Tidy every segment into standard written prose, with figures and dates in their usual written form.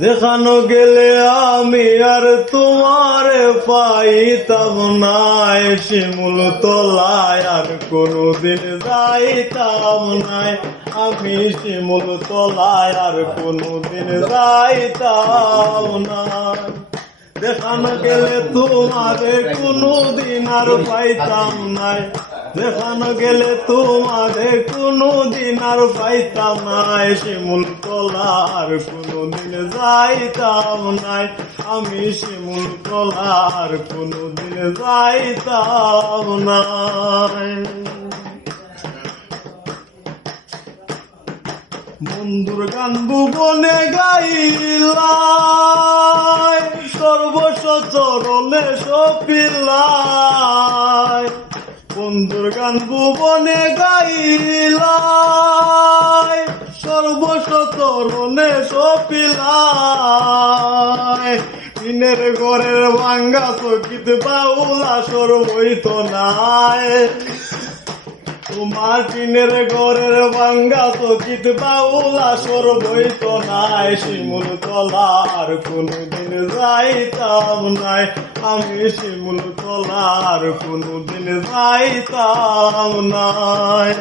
যেখানো গেলে আমি আর তোমার পাইতাম নাই, শিমুল তলায় আর কোনদিন যাইতাম নাই। আমি শিমুল তলায় আর কোনদিন যাইতাম নাই। যেখানে গেলে তোমারে কোনদিন আর পাইতাম নাই, যেখানে গেলে তোমারে কোনদিন আর পাইতাম নাই। শিমুল তলা আর কোনদিন যাইতাম নাই, আমি শিমুল তলা আর কোনদিন যাইতাম নাই। বন্ধুর গান ভুবনে গাইলাই, সর্বসচরণে সপিলাই। বন্ধুর গান ভুবনে গাইলাই, সর্বসচরণে সপিলাই। টিনের ঘরের ভাঙ্গা চকিত বাউলা সর বইত নাই, তোমার টিনের ঘরের ভাঙ্গা চকিত বাউলা সর বইত নাই। শিমুল তলার কোনদিন যাইতাম নাই, আমি শিমুল তলার কোনদিন যাইতাম নাই।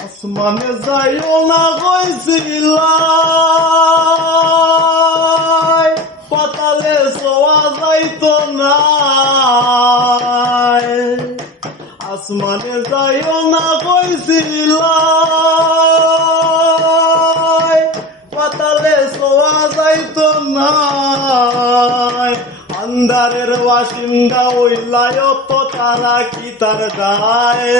আসমানে যাইও না কইছিলাই, পাতালে ছোঁয়া যাইতো না। আসমানে যাইও না কইছিলাই, পাতালে ছোঁয়া যাইতো না। আন্ধারের বাসিন্দা ওইলায় তো তারা কি তার গায়,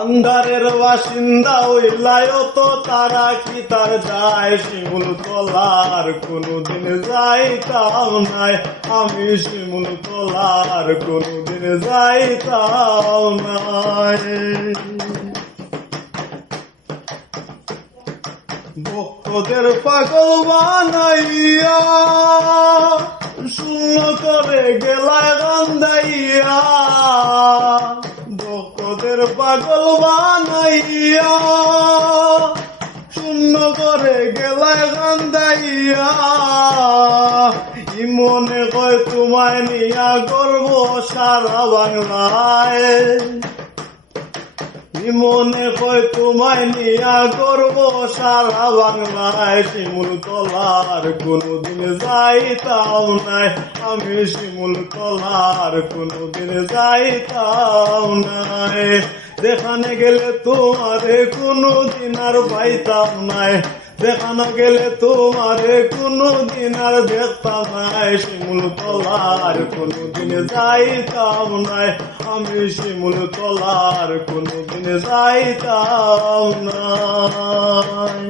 আন্ধারের বাসিন্দা ওইলায় তো তারা কি তার যায়। শিমুল তলার কোনদিন যাইতাম নাই, আমি শিমুল তলার কোনদিন যাইতাম নাই। ভক্তদের পাগল বানাইয়া শূন্য করে গেলায় কান্দাইয়া, ভক্তদের পাগল বানাইয়া শূন্য করে গেলায় কান্দাইয়া। ইমনে কয় তোমায় নিয়া গর্ব সারা বাংলায়, মনে কয় তোমায় নিয়া গর্ব সারা বাংলায়। শিমুল তলার কোনদিন যাইতাম নাই, আমি শিমুল তলার কোনদিন যাইতাম নাই। যেখানে গেলে তোমারে কোনদিন আর পাইতাম নাই, যেখানে গেলে তোমারে কোনদিন আর দেখতাম নাই। শিমুল তলার কোনদিন যাইতাম নাই, আমি শিমুল তলার কোনদিন যাইতাম নাই।